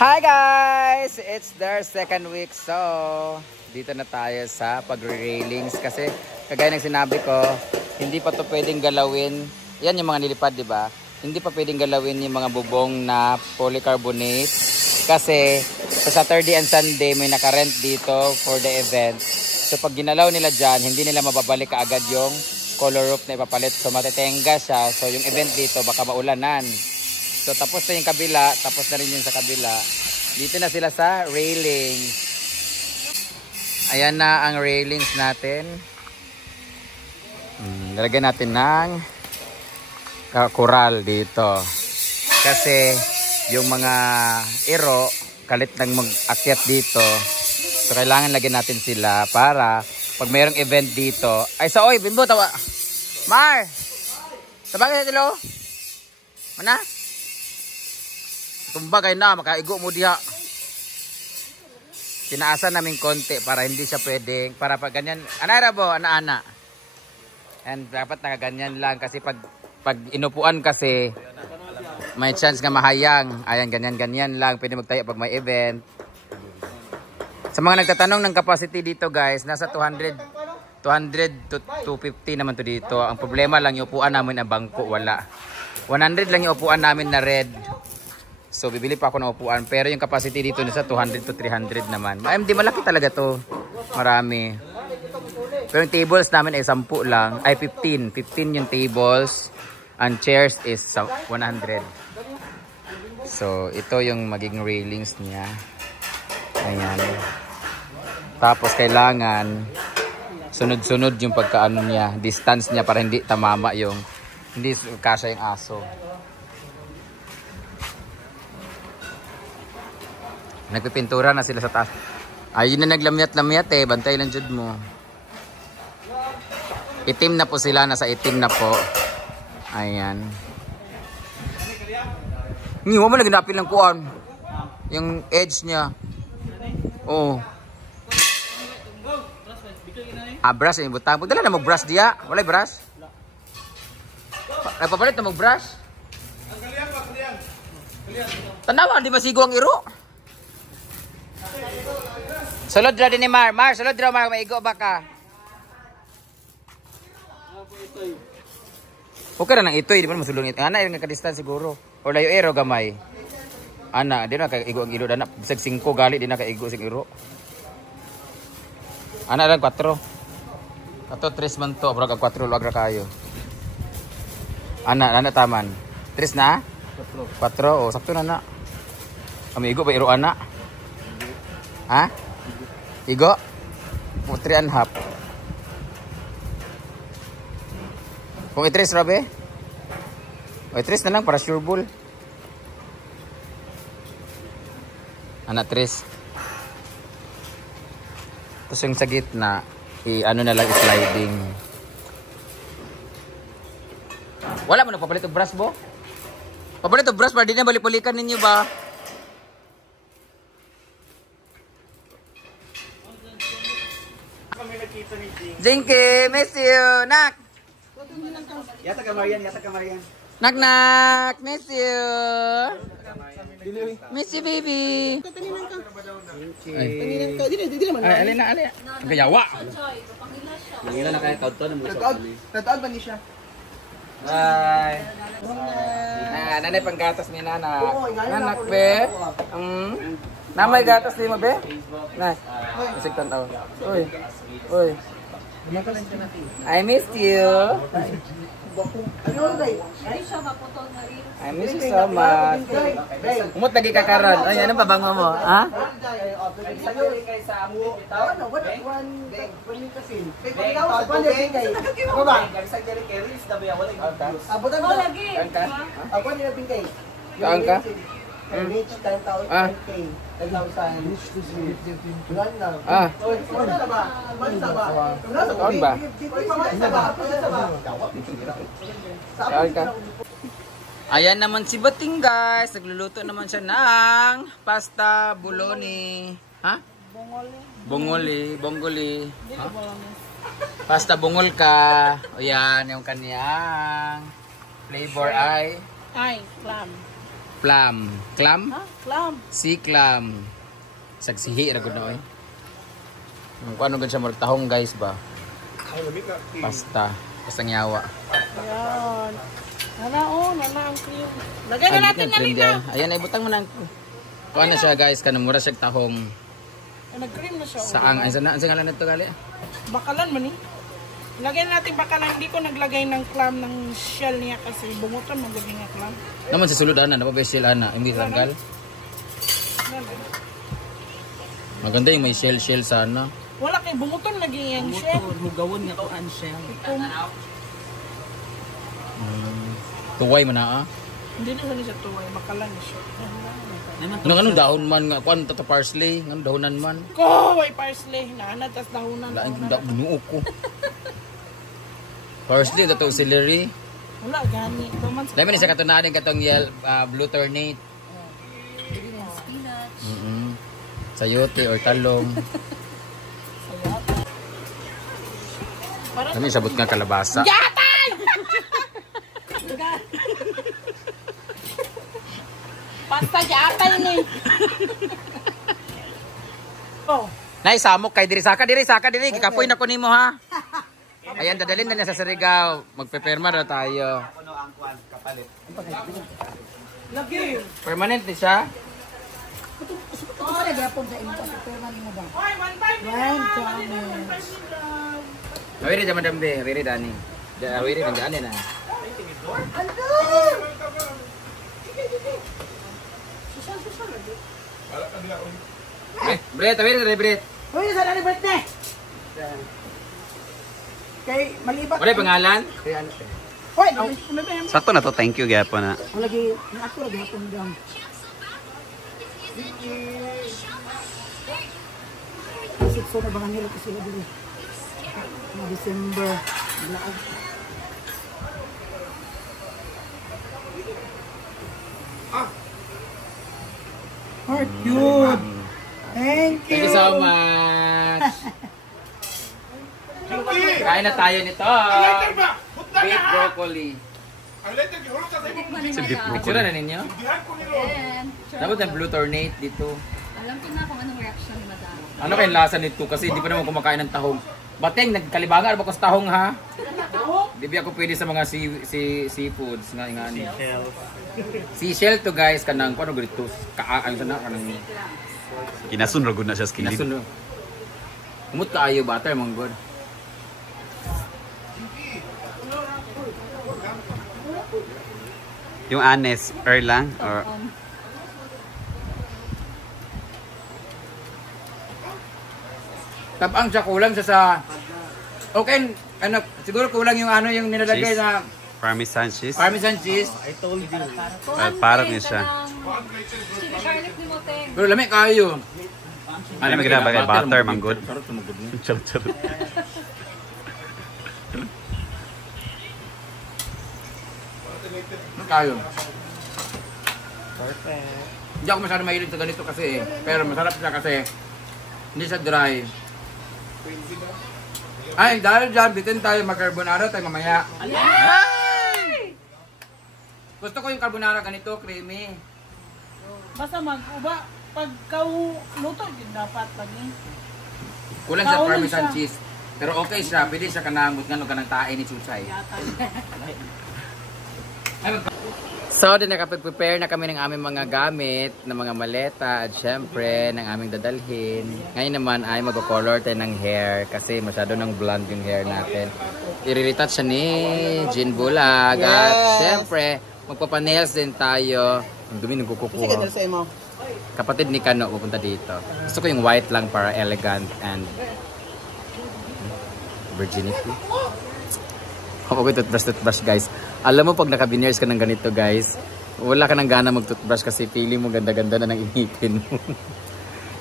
Hi guys! It's their second week. So, dito na tayo sa pagre-railings kasi kagaya ng sinabi ko, hindi pa to pwedeng galawin. Yan yung mga nilipad, di ba? Hindi pa pwedeng galawin yung mga bubong na polycarbonate kasi sa Saturday and Sunday may nakarent dito for the event. So, pag ginalaw nila dyan, hindi nila mababalik kaagad yung color roof na ipapalit. So, matetenga siya. So, yung event dito baka maulanan. So, tapos na yung kabila, tapos na rin yung sa kabila. Dito na sila sa railings. Ayan na ang railings natin. Lalagyan natin ng coral dito. Kasi yung mga iro, kalit lang mag-akyat dito. So, kailangan lagyan natin sila para pag mayroong event dito. Ay, sa oy, Bimbo, tawa. Mar! Sabagay sa tilo? Mana? Tumba kayo na, makaigo mo diha. Tinaasan namin konti para hindi siya pwedeng, para pag ganyan, anara bo, ana-ana. And dapat nakaganyan lang kasi pag inupuan kasi, may chance nga mahayang. Ayan, ganyan-ganyan lang, pwede magtayo pag may event. Sa mga nagtatanong ng capacity dito guys, nasa 200 to 250 naman to dito. Ang problema lang yung upuan namin na bangko, wala. 100 lang yung upuan namin na red. So, bibili pa ako ng upuan. Pero yung capacity dito nasa 200 to 300 naman. MD, malaki talaga to. Marami. Pero yung tables namin ay 10 lang. Ay, 15. 15 yung tables. And chairs is 100. So, ito yung magiging railings niya. Ayan. Tapos, kailangan sunod-sunod yung pagkaano niya. Distance niya para hindi tamama yung hindi kasya yung aso. Nagpipintura na sila sa taas. Ayun na naglamyat-lamyat eh. Bantay lang jud mo. Itim na po sila. Nasa itim na po. Ayan. Hindi mo naginapin lang kuan. Yung edge niya. Oo. Brush yung butang. Pagdala na mag-brush diya. Walay brush. Nagpapalit na mag-brush. Tanawa, di masigo ang iro. Sulod ra din ni Mar. Mar, sulod ra Mar. Maigo ba ka? Okay na nang itoy. Di ba masulong ito? Ana, yung nakadistan siguro. O layo ero gamay. Ana, di na kaigo ang iro. Dana, bisag 5 gali. Di na kaigo sing iro. Ana lang 4. Ato 3 man to. Brag 4 luag ra kayo. Ana taman. 3 na? 4. O, sakto na na. Kami igo ba iro ana? Ha? Igo? 3 and half. Kung i-3 rabe? O i-3 na lang para sure ball. Anak 3. Tapos yung sa gitna, ano na lang sliding. Wala mo na papalit o brush bo? Papalit o brush para di na balik-balikan ninyo ba? Jinky, miss you, nak. Yata ka Marian. Nak, miss you. Miss you, baby. Ay, alina. Gayawa. Nangira na kaya kauto ng muso. Tataon ba ni siya? Bye. Nanay panggatas ni nanak. Nanak, be. Namay gatas di mo, be? Nay. Isig tantaw. Uy. I missed you. I miss you so much. Umot lagi ka karon. Ay, anong pabango mo? Ha? Kaon ka? Reach 10,000 K. Kaon ba? Kaon ka? Ayan naman si Bating guys. Nagluluto naman siya ng pasta bologna. Ha? Bongoli. Ha? Pasta bungol ka. Ayan yung kanyang flavor ay Ay, clam. Plum. Clam? Ha? Clam. Sea clam. Sagsihi ra gud na oy. Kung ano gud siya tahong guys ba? Pasta. Pastang yawa. Ayan. Nana ang cream. Lagay na natin na nila. Ayan, ibutang mo na. Kuha na siya guys, kanang mura siya tahong. Nag-cream na siya. Saang, ang ngalan na ito gali? Bakalan man eh. Lagay na natin bakalan. Hindi ko naglagay ng clam ng shell niya kasi bungutan maglagay ng clam. Naman sa sulod ana, napabesel ana, hindi tanggal. Maganda yung may shell sana. Wala kay bungutan lagi yung shell. Mugawon nga ko an shell. Tuway man na ah. Hindi na siya tuway. Bakalan na siya. Anong dahon man nga kuan to parsley, ngano dahonan man. Ko, ay parsley. Naanad, tas dahunan. Lain da bunuo ko. Parsley to celery. Wala, gani. Dami ni sa katunanan katong blue turnip. Spinach. Sayote or talong. Dami sabot nga kalabasa. Yatay! Pasta yatay ni. Oh. Nay samok kay diri saka diri kikapoy na ko nimo ha. Ayan dadalhin na niya sa Surigao. Magpeperma na tayo. Ano ang kuan kapalit? Lagi. Permanent ni siya. Oy, one time. Awiri jaman dambe, awiri dani. Awiri kan jane na. Bret, awiri bret. Hoy, sa ni birthday. Kay malibat. Wala pangalan? Hoy, may Sakto na to, thank you gyapon na. lagi, ako lagi akong dam. Isip so na baka nila kasi sila dito. December. Blaag. Heart cute. Thank Thank you so much. Kain na tayo nito. Beef broccoli. Picture na ninyo? Dapat ang blue tornate dito. Alam ko na kung anong reaction ni Madam. Ano kayong lasa nito? Kasi hindi pa naman kumakain ng tahong. Bateng, nagkalibangan ba ko sa tahong ha? Di ba ako pwede sa mga seafoods nga ingani. Seashell to guys, kanang paano ganito? Ano sana kanang Kinasun ragod na siya sa kilid. nasun. Kumot kaayo butter mong good. Yung anes, lang or Tapang siya kulang siya sa okay, ano, siguro kulang yung ano yung nilalagay Cheese. na parmesan cheese. parmesan cheese. Parang niya siya. Chili garlic ni Moteng. Pero lami kayo. Alam mo gina bagay butter manggod. Sarap na manggod niya. Charot charot. Ano kayo? Perfect. Hindi ako masyado mahilig sa ganito kasi pero masarap siya kasi hindi siya dry. Ay, dahil dyan, bitin tayo mag-carbonara tayo mamaya. Gusto ko yung carbonara ganito, creamy. Basta mag-uba. Pag luto, din dapat lagi. Kulang sa Kaulan parmesan siya. cheese. Pero okay siya, pwede siya kanang kanang tae ni Chuchay. So, din nakapag-prepare na kami ng aming mga gamit, ng mga maleta, at syempre, ng aming dadalhin. Ngayon naman ay mag-color tayo ng hair kasi masyado ng blonde yung hair natin. I-retouch siya ni Jean Bulag. At syempre, magpapanails din tayo. Ang dumi ng kukukuha. Kapatid ni Kano pupunta dito. Gusto ko yung white lang para elegant and virginity. Okay, toothbrush guys. Alam mo pag naka-veneers ka ng ganito guys, wala ka nang gana mag-toothbrush kasi feeling mo ganda-ganda na ng inipin mo.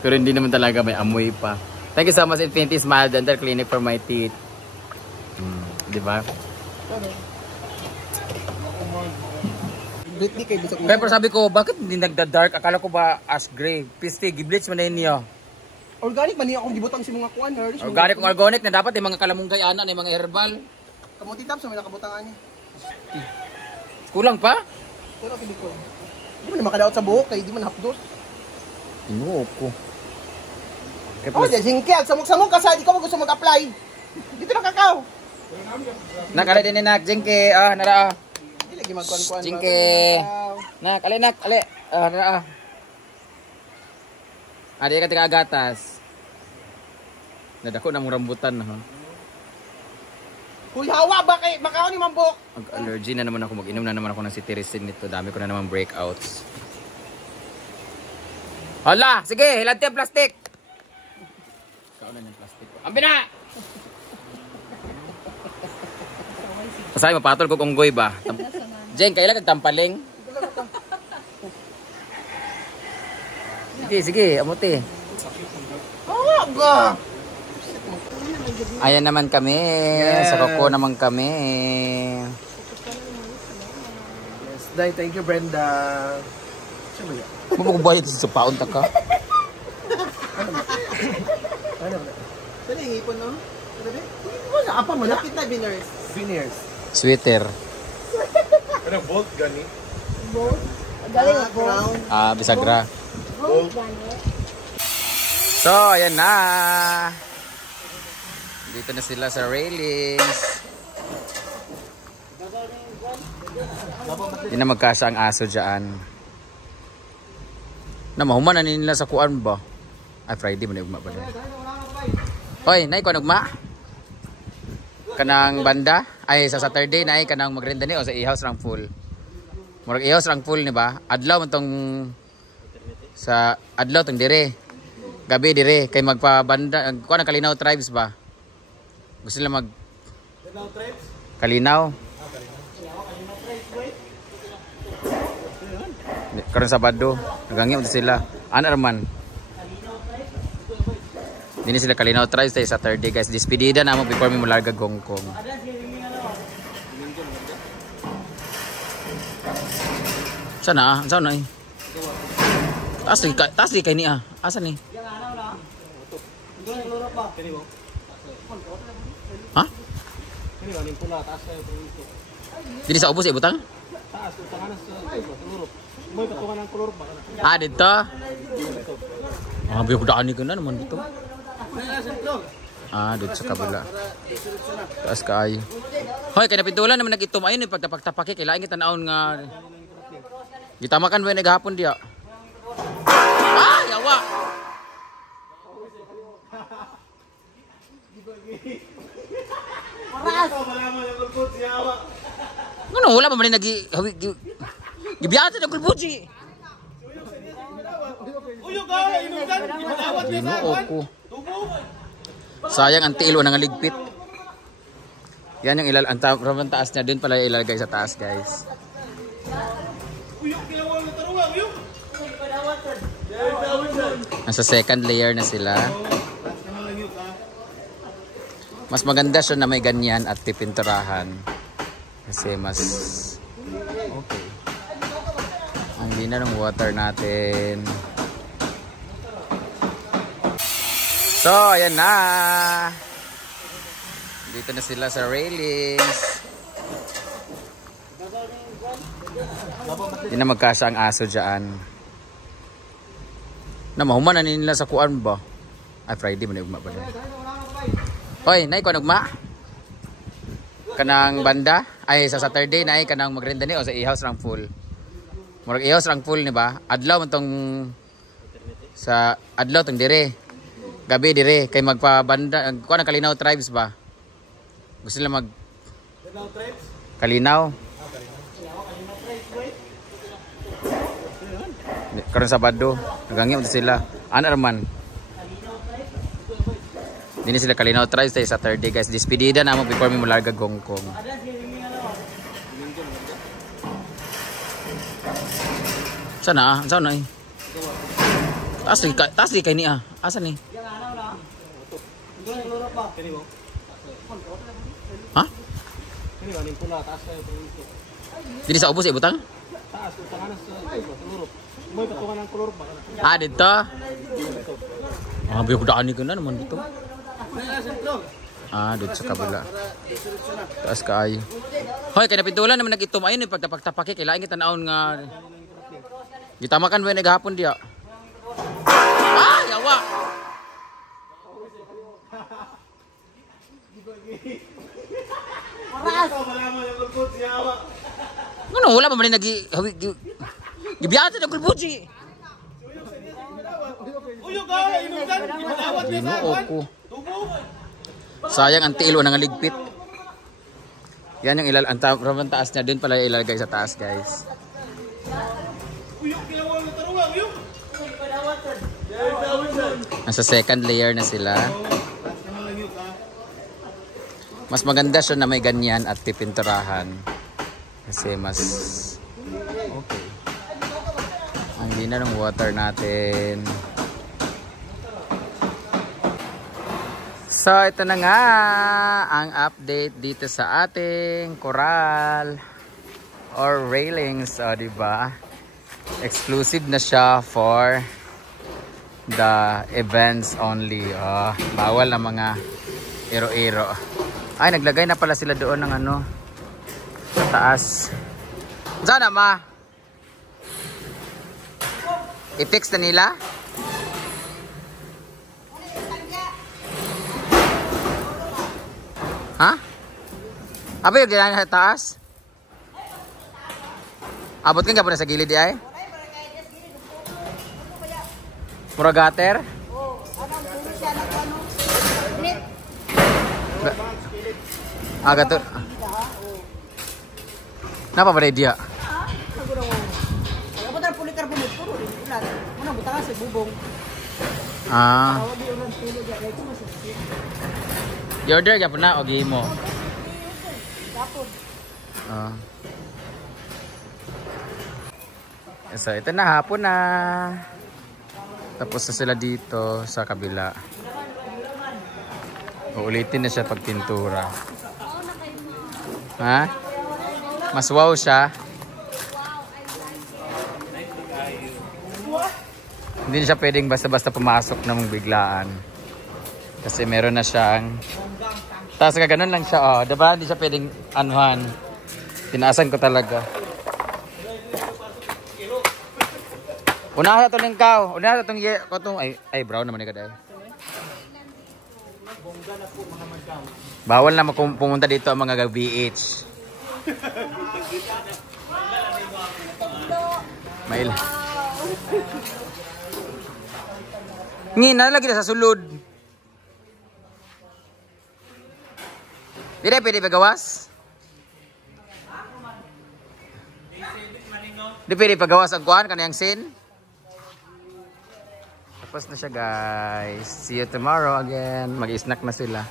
Pero hindi naman talaga may amoy pa. Thank you so much Infinity Smile Dental Clinic for my teeth. Diba? Pero sabi ko, bakit hindi nagda-dark? Akala ko ba ash gray? Piste, gi-bleach mo na niyo. Organic man niya akong gibutang si mga kuan. Organic na dapat yung mga kalamunggay ana, yung mga herbal. Kamuti tap sa may nakabutangan niya. Kulang pa? Pero pili ko. Di man makadaot sa buhok kay di man hapdos. Inuo ko. Kaya Oh, di singkil samok-samok ka sa di ko gusto mag-apply. Dito na kakao. Nak, ali din ni nak, jengke. Nara. Di lagi magkuan-kuan. Jingke. Nak, ali. Nara. Adi ka tiga agatas. Nadako na mong rambutan ha. Huy, hawa ba kay baka ni mambok. Mag-allergy na naman ako, mag-inom na naman ako ng cetirizine nito. Dami ko na naman breakouts. Hala, sige, hilad yung plastic. Kaunan yung plastic. Ambi na! Pasay, mapatol ko unggoy ba? Jen, kailan kagtampaling? Sige, amuti. Hawa ba? Ayan naman kami. Sa Coco naman kami. Yes, Day, thank you Brenda. Siya ba yan? Mabubayad sa paon ta ka. Ano ba? Saan yung ipon, no? Ano ba? Wala, apa mo na? Kita Viners. Viners. Sweater. Ano, bolt gani? Galing ako. Bisagra. So, ayan na. Dito na sila sa railings. Hindi na magkasya ang aso dyan. Mahuman na nila sa kuan ba? Ay, Friday mo na ugma ba na? Hoy, nay ko nagma? Kanang banda? Ay, sa Saturday na ay kanang magrenda ni o sa i-house rang full. Murag i-house rang full ni ba? Adlaw man tong sa adlaw tong dire. Gabi dire kay magpabanda kuan ang Kalinaw tribes ba? Gusto nila mag Kalinaw. Karon Sabado, nagangyo sila. Ana raman. Dini sila Kalinaw tribes tay Saturday guys. Despedida na mo before mi molarga Gongkong. Sana na eh. Taas di kay ni Asa ni? Ha? Dili sa ubos butang? Dito. Biyo daan ni ko na naman dito. Dito sa kabila. Taas kaayo. Hoy, kay napintulan naman nagitom ayun eh pagtapaki kay laing kita naon nga. Gitamakan ba naghapon diya? Yawa. Ano wala pa man gibiyatan ang kulbuji. Ko. Sayang ang tiil nang ligpit. Yan yung ang taas niya din pala ilalagay sa taas, guys. Nasa second layer na sila. Mas maganda siya na may ganyan at pipinturahan. Kasi mas okay. Ang lina ng water natin. So, ayan na. Dito na sila sa railings. Hindi na magkasya ang aso dyan. Mahuman na nila sa kuan ba? Ay, Friday mo na ugma ba na? Hoy, nay ko nagma? Kanang banda? Ay, sa Saturday na ay kanang magrenda ni o sa i-house rang full. Murag i-house rang full ni ba? Adlaw man tong sa adlaw tong dire. Gabi dire kay magpabanda kuan ang Kalinaw tribes ba? Gusto nila mag Kalinaw. Karon Sabado, nagangyo sila. Ana raman. Dini sila Kalinaw tribes tay Saturday guys. Despedida na mo before mi molarga Gongkong. Sana eh. Taas di kay ni Asa ni? Ha? Dili sa ubos butang? Dito. Biyo daan ni ko na naman dito. Dito sa kabila. Taas kaayo. Hoy, kay napintulan naman nagitom ayun eh pagtapaki kay laing kita naon nga. Gitamakan mo yung naghapon diya. Ah, yawa! Ano, wala pa man nag gibiyatan ng kulbuji. Ginoo ko. Sayang ang tiil wala nga ligpit. Yan yung ang taas niya, din pala ilalagay sa taas, guys. Nasa second layer na sila. Mas maganda siya na may ganyan at pipinturahan. Kasi mas okay. Ang hina ng water natin. So ito na nga ang update dito sa ating coral or railings, diba? Exclusive na siya for the events only. Bawal na mga iro-iro. Ay, naglagay na pala sila doon ng ano sa taas. Sana ma i-fix na nila. Ha? Apa yung ginagawa sa taas? Abot ka po na sa gilid ay? Mura gutter? Oo. Anong puno siya na ano? Net. Gato. Napa ba dia? Siguro mo. Wala ba tayo polycarbonate? Puro rin. Ulan. Muna butang sa bubong. Tawag yung ulan tulo dyan. Ito masasya. I-order ka po na o gihin mo? Tapon. So ito na, hapon na. Tapos na sila dito sa kabila. Uulitin na siya pag pintura. Ha? Mas wow siya. Hindi na siya pwedeng basta-basta pumasok na mong biglaan. Kasi meron na siyang... Tapos ganun lang siya, diba? Hindi siya pwedeng anuhan. Tinaasan ko talaga. Unahan na ito ng kaw. Unahan na itong ay, brown naman ka dahil. Bawal na pumunta dito ang mga BH. Mail. Ngina, lagi na sa sulod. Di pwede pagawas? Di pwede pagawas ang kuhan, kanayang sin? Tapos na siya guys. See you tomorrow again. Mag-snack na sila.